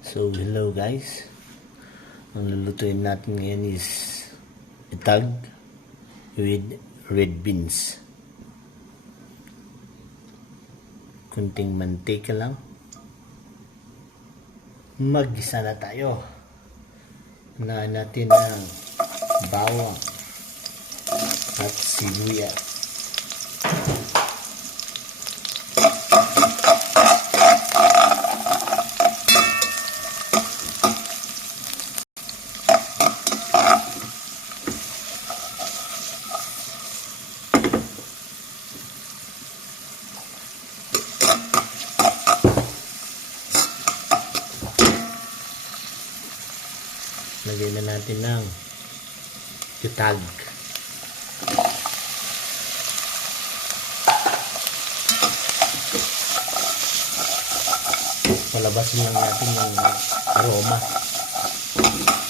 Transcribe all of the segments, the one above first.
So, hello guys. Ang lulutuin natin ngayon is itag with red beans. Kunting mantika lang. Mag-gisa na tayo. Unahin natin ang bawang at sibuyas. Lagyan na natin ng itag. Palabasin lang natin yung aroma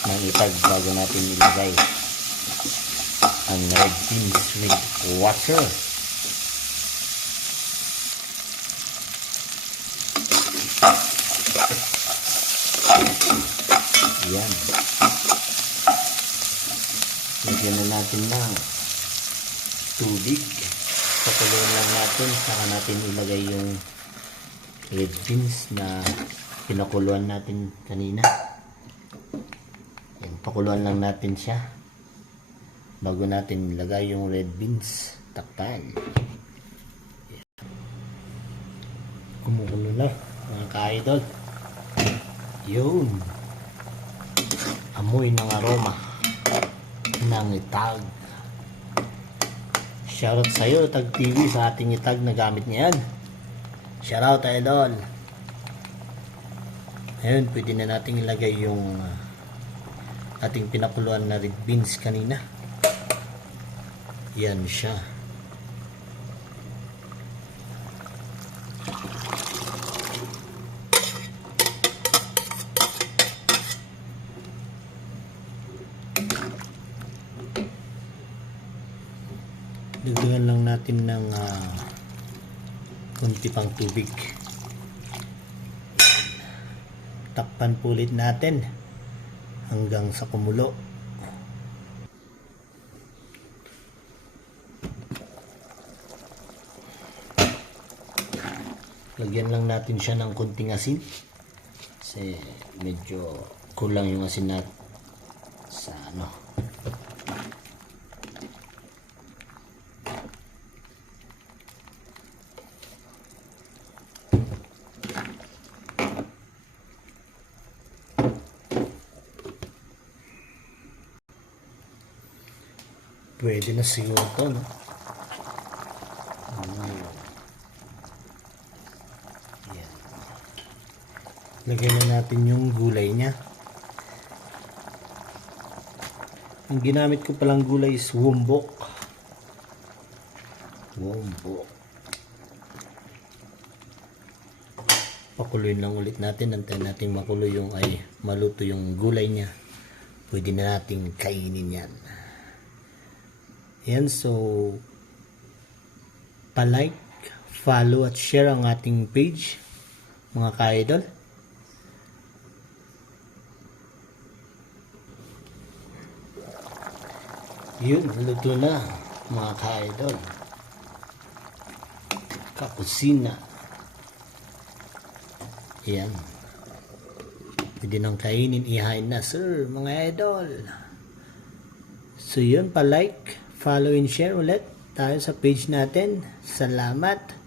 ng itag bago natin ilagay ang red beans with water. Yan. Lagyan na natin ng tubig. Pakuluan lang natin. Saka natin ilagay yung red beans na pinakuluan natin kanina. Yan. Pakuluan lang natin siya bago natin ilagay yung red beans. Takpan. Kumukulo na mga ka-idol. Yun. Amoy ng aroma ng itag. Shoutout sa iyo, Itag TV, sa ating itag na gamit niyan. Shoutout, idol. Ayun, pwede na natin ilagay yung ating pinakuluan na red beans kanina. Yan siya. Dagdagan lang natin ng kunti pang tubig. Takpan po ulit natin hanggang sa kumulo. Lagyan lang natin siya ng kunting asin kasi medyo kulang yung asin natin sa Pwede na siguro ito, no? Yan. Lagyan na natin yung gulay niya. Ang ginamit ko palang gulay is wombok. Pakuluin lang ulit natin. Antayin natin makulo yung maluto yung gulay niya. Pwede na natin kainin yan. Yan, so pa-like, follow at share ang ating page mga ka-idol. Yun, luto na mga ka-idol. Kakusina. Yan. Pwede nang kainin, ihain na sir mga idol. So yun, pa-like, follow and share ulit tayo sa page natin. Salamat.